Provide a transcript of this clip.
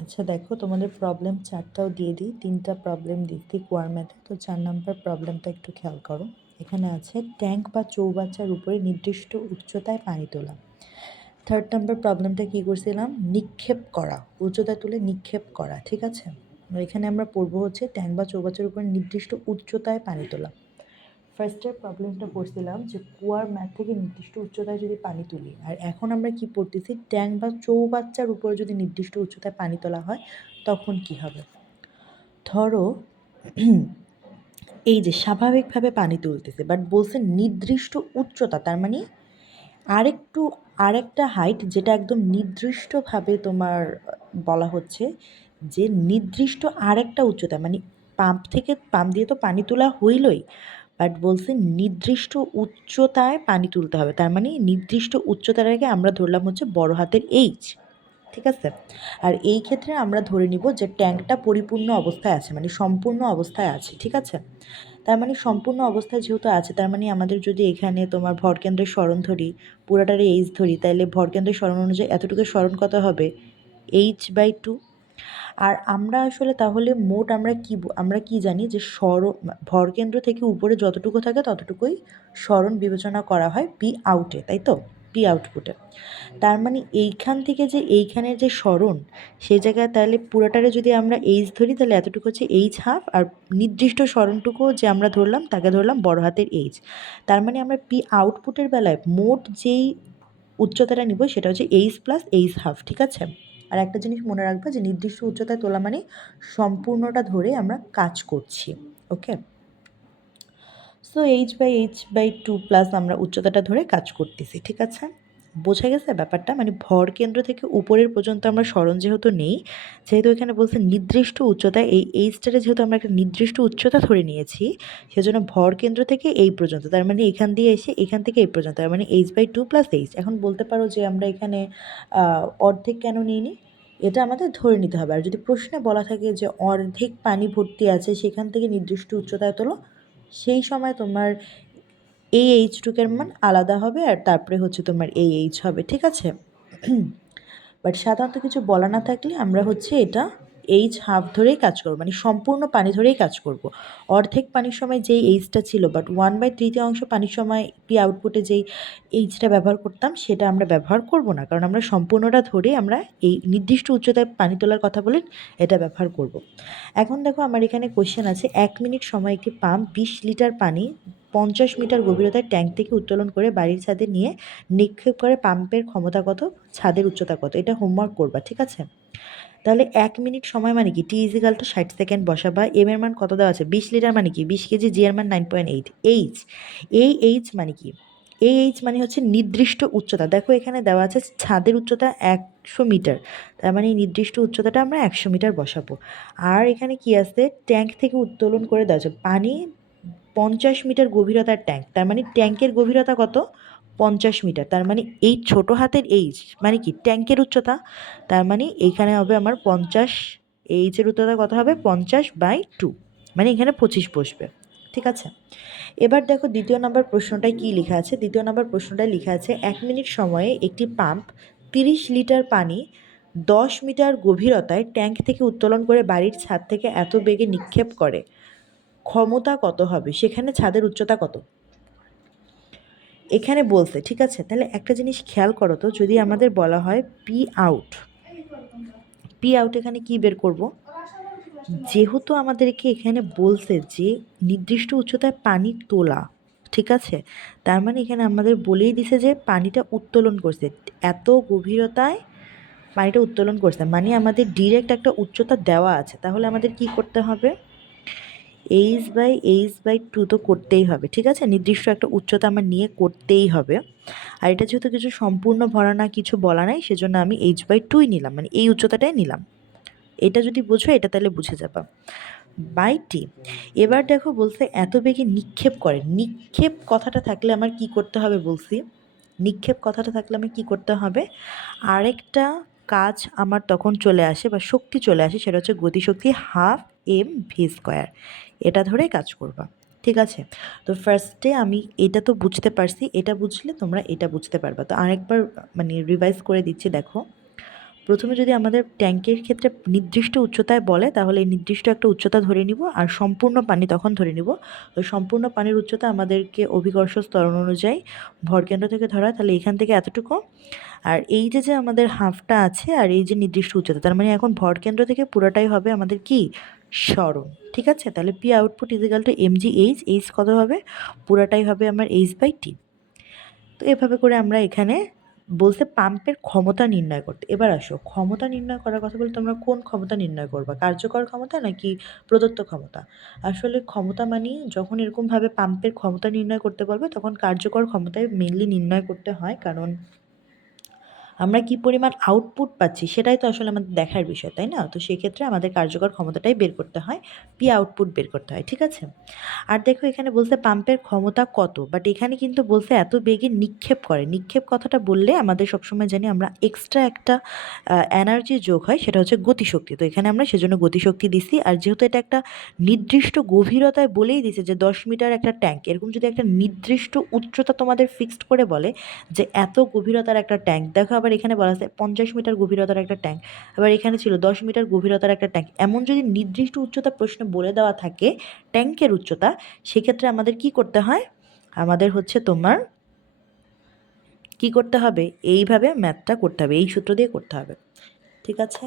আচ্ছা দেখো, তোমাদের প্রবলেম 4টাও দিয়ে দিই, 3টা প্রবলেম দিচ্ছি কোয়ার ম্যাথে। তো 4 নাম্বার প্রবলেমটা একটু খেয়াল করো। এখানে আছে ট্যাঙ্ক বা চৌবাচ্চার উপরে নির্দিষ্ট উচ্চতায় পানি তোলা। 3rd নাম্বার প্রবলেমটা কী করছিলাম? নিক্ষেপ করা, উচ্চতায় তুলে নিক্ষেপ করা। ঠিক আছে, আর এখানে আমরা পড়বো হচ্ছে ট্যাঙ্ক বা চৌবাচ্চার উপরে নির্দিষ্ট উচ্চতায় পানি তোলা। ফার্স্টের প্রবলেমটা পড়ছিলাম যে কুয়ার ম্যাথ থেকে নির্দিষ্ট উচ্চতায় যদি পানি তুলি, আর এখন আমরা কি পড়তেছি, ট্যাঙ্ক বা চৌবাচ্চার উপরে যদি নির্দিষ্ট উচ্চতায় পানি তোলা হয় তখন কি হবে। ধরো এই যে স্বাভাবিকভাবে পানি তুলতেছে, বাট বলছে নির্দিষ্ট উচ্চতা, তার মানে আরেকটা হাইট যেটা একদম নির্দিষ্টভাবে তোমার বলা হচ্ছে যে নির্দিষ্ট আরেকটা উচ্চতা, মানে পাম্প দিয়ে তো পানি তোলা হইলই, বাট বলছে নির্দিষ্ট উচ্চতায় পানি তুলতে হবে। তার মানে নির্দিষ্ট উচ্চতাটাকে আমরা ধরলাম হচ্ছে বড় হাতের এইচ। ঠিক আছে, আর এই ক্ষেত্রে আমরা ধরে নিব যে ট্যাঙ্কটা পরিপূর্ণ অবস্থায় আছে, মানে সম্পূর্ণ অবস্থায় আছে। ঠিক আছে, তার মানে সম্পূর্ণ অবস্থায় যেহেতু আছে, তার মানে আমাদের যদি এখানে তোমার ভরকেন্দ্রের সরণ ধরি, পুরাটারে এইচ ধরি, তাহলে ভরকেন্দ্রের সরণ অনুযায়ী এতটুকু সরণ কত হবে? h/2। আর আমরা আসলে তাহলে মোট আমরা কি জানি যে ভরকেন্দ্র থেকে উপরে যতটুকু থাকে ততটুকুই সরণ বিবেচনা করা হয় পি আউটে, তাই তো? পি আউটপুটে। তার মানে এইখান থেকে যে এইখানের যে সরণ, সেই জায়গায় তাহলে পুরোটারে যদি আমরা এইচ ধরি, তাহলে এতটুকু হচ্ছে h/2, আর নির্দিষ্ট সরণটুকু যে আমরা ধরলাম তাকে ধরলাম বড় হাতের এইচ। তার মানে আমরা পি আউটপুটের বেলায় মোট যেই উচ্চতাটা নিব সেটা হচ্ছে h+h/2। ঠিক আছে, আর একটা জিনিস মনে রাখবা যে নির্দিষ্ট উচ্চতায় তোলা মানে সম্পূর্ণটা ধরে আমরা কাজ করছি। ওকে, সো h/h/2 প্লাস আমরা উচ্চতাটা ধরে কাজ করতেছি। ঠিক আছে, বোঝা গেছে ব্যাপারটা? মানে ভর কেন্দ্র থেকে উপরের পর্যন্ত আমরা সরণ যেহেতু নেই, যেহেতু এখানে বলছে নির্দিষ্ট উচ্চতা, এই এইচটারে যেহেতু আমরা একটা নির্দিষ্ট উচ্চতা ধরে নিয়েছি, সেজন্য ভর কেন্দ্র থেকে এই পর্যন্ত, তার মানে এখান দিয়ে এসে এখান থেকে এই পর্যন্ত, তার মানে h/2 প্লাস এইচ। এখন বলতে পারো যে আমরা এখানে অর্ধেক কেন নিইনি, এটা আমাদের ধরে নিতে হবে। আর যদি প্রশ্নে বলা থাকে যে অর্ধেক পানি ভর্তি আছে, সেখান থেকে নির্দিষ্ট উচ্চতায় তোলো, সেই সময় তোমার এই এইচটুকের মান আলাদা হবে, আর তারপরে হচ্ছে তোমার এই এইচ হবে। ঠিক আছে, বাট সাধারণত কিছু বলা না থাকলে আমরা হচ্ছে এটা h/2 ধরেই কাজ করবো, মানে সম্পূর্ণ পানি ধরেই কাজ করব। অর্ধেক পানির সময় যেই এইচটা ছিল, বাট 1/3 অংশ পানির সময় পি আউটপুটে যেই এইচটা ব্যবহার করতাম, সেটা আমরা ব্যবহার করব না, কারণ আমরা সম্পূর্ণটা ধরে আমরা এই নির্দিষ্ট উচ্চতায় পানি তোলার কথা বলে এটা ব্যবহার করব। এখন দেখো আমার এখানে কোশ্চেন আছে, 1 মিনিট সময় একটি পাম্প 20 লিটার পানি 50 মিটার গভীরতায় ট্যাঙ্ক থেকে উত্তোলন করে বাড়ির ছাদে নিয়ে নিক্ষেপ করে। পাম্পের ক্ষমতা কত, ছাদের উচ্চতা কত? এটা হোমওয়ার্ক করবা। ঠিক আছে, তাহলে 1 মিনিট সময় মানে কি, t = 60 সেকেন্ড বসাবা। এম এর মান কত দেওয়া আছে? 20 লিটার মানে কি 20 কেজি, জি এর মান 9.8। এইচ, এই এইচ মানে কি? এই এইচ মানে হচ্ছে নির্দিষ্ট উচ্চতা। দেখো এখানে দেওয়া আছে ছাদের উচ্চতা 100 মিটার, তার মানে এই নির্দিষ্ট উচ্চতাটা আমরা 100 মিটার বসাবো। আর এখানে কি আছে, ট্যাঙ্ক থেকে উত্তোলন করে দেওয়া আছে পানি 50 মিটার গভীরতার ট্যাঙ্ক, তার মানে ট্যাঙ্কের গভীরতা কত? 50 মিটার। তার মানে এই ছোট হাতের এইচ মানে কি ট্যাঙ্কের উচ্চতা, তার মানে এইখানে হবে আমার 50, এইচের উচ্চতা কত হবে? 50/2, মানে এখানে 25 বসবে। ঠিক আছে, এবার দেখো দ্বিতীয় নম্বর প্রশ্নটায় কি লেখা আছে। দ্বিতীয় নম্বর প্রশ্নটায় লেখা আছে 1 মিনিট সময়ে একটি পাম্প 30 লিটার পানি 10 মিটার গভীরতায় ট্যাঙ্ক থেকে উত্তোলন করে বাড়ির ছাদ থেকে এত বেগে নিক্ষেপ করে, ক্ষমতা কত হবে? সেখানে ছাদের উচ্চতা কত এখানে বলছে। ঠিক আছে, তাহলে একটা জিনিস খেয়াল করো তো, যদি আমাদের বলা হয় পি আউট, পি আউট এখানে কি বের করব? যেহেতু আমাদেরকে এখানে বলছে যে নির্দিষ্ট উচ্চতায় পানি তোলা, ঠিক আছে, তার মানে এখানে আমাদের বলেই দিছে যে পানিটা উত্তোলন করছে, এত গভীরতায় পানিটা উত্তোলন করছে, মানে আমাদের ডিরেক্ট একটা উচ্চতা দেওয়া আছে। তাহলে আমাদের কি করতে হবে? h/h/2 তো করতেই হবে। ঠিক আছে, নির্দিষ্ট একটা উচ্চতা আমার নিয়ে করতেই হবে। আর এটা যেহেতু কিছু সম্পূর্ণ ভরা না, কিছু বলা নাই, সেজন্য আমি h/2ই নিলাম, মানে এই উচ্চতাটাই নিলাম। এটা যদি বুঝো, এটা তাহলে বুঝে যাবা। By T. এবার দেখো বলছে এত বেগে নিক্ষেপ করে। নিক্ষেপ কথাটা থাকলে আমার কি করতে হবে বলছি? নিক্ষেপ কথাটা থাকলে আমার কি করতে হবে? আরেকটা কাজ আমার তখন চলে আসে বা শক্তি চলে আসে, সেটা হচ্ছে গতিশক্তি 12 mv²। এটা ধরে কাজ করবা। ঠিক আছে, তো ফার্স্টে আমি এটা তো বুঝতে পারছি, এটা বুঝলে তোমরা এটা বুঝতে পারবা। তো আরেকবার মানে রিভাইজ করে দিচ্ছি, দেখো প্রথমে যদি আমাদের ট্যাঙ্কের ক্ষেত্রে নির্দিষ্ট উচ্চতায় বলে তাহলে এই নির্দিষ্ট একটা উচ্চতা ধরে নিব, আর সম্পূর্ণ পানি তখন ধরে নিব। তো সম্পূর্ণ পানির উচ্চতা আমাদেরকে অভিকর্ষ ত্বরণ অনুযায়ী ভরকেন্দ্র থেকে ধরা, তাহলে এখান থেকে এতটুকু। আর এই যে আমাদের হাফটা আছে আর এই যে নির্দিষ্ট উচ্চতা, তার মানে এখন ভরকেন্দ্র থেকে পুরোটাই হবে আমাদের কি সরণ। ঠিক আছে, তাহলে P output equal to M G H, H কত হবে, পুরাটাই হবে আমার এইচ বাই টি। তো এভাবে করে আমরা এখানে বলতে পাম্পের ক্ষমতা নির্ণয় করতে। এবার আসো ক্ষমতা নির্ণয় করার কথা বলে তোমরা কোন ক্ষমতা নির্ণয় করবা, কার্যকর ক্ষমতা নাকি প্রদত্ত ক্ষমতা? আসলে ক্ষমতা মানে যখন এরকমভাবে পাম্পের ক্ষমতা নির্ণয় করতে বলবে তখন কার্যকর ক্ষমতায় মেনলি নির্ণয় করতে হয়, কারণ আমরা কি পরিমাণ আউটপুট পাচ্ছি সেটাই তো আসলে আমাদের দেখার বিষয়, তাই না? তো সেক্ষেত্রে আমাদের কার্যকর ক্ষমতাটাই বের করতে হয়, পি আউটপুট বের করতে হয়। ঠিক আছে, আর দেখো এখানে বলছে পাম্পের ক্ষমতা কত, বাট এখানে কিন্তু বলছে এত বেগে নিক্ষেপ করে। নিক্ষেপ কথাটা বললে আমাদের সবসময় জানি আমরা এক্সট্রা একটা এনার্জি যোগ হয়, সেটা হচ্ছে গতিশক্তি। তো এখানে আমরা সেজন্য গতিশক্তি দিছি, আর যেহেতু এটা একটা নির্দিষ্ট গভীরতায় বলেই দিছে যে 10 মিটার একটা ট্যাঙ্ক, এরকম যদি একটা নির্দিষ্ট উচ্চতা তোমাদের ফিক্সড করে বলে যে এত গভীরতার একটা ট্যাঙ্ক, দেখো আবার এখানে বলা আছে 50 মিটার গভীরতার একটা ট্যাঙ্ক, আবার এখানে ছিল 10 মিটার গভীরতার একটা ট্যাঙ্ক, এমন যদি নির্দিষ্ট উচ্চতা প্রশ্নে বলে দেওয়া থাকে ট্যাঙ্কের উচ্চতা, সেক্ষেত্রে আমাদের কি করতে হয়, আমাদের হচ্ছে তোমার কি করতে হবে, এইভাবে ম্যাথটা করতে হবে, এই সূত্র দিয়ে করতে হবে। ঠিক আছে।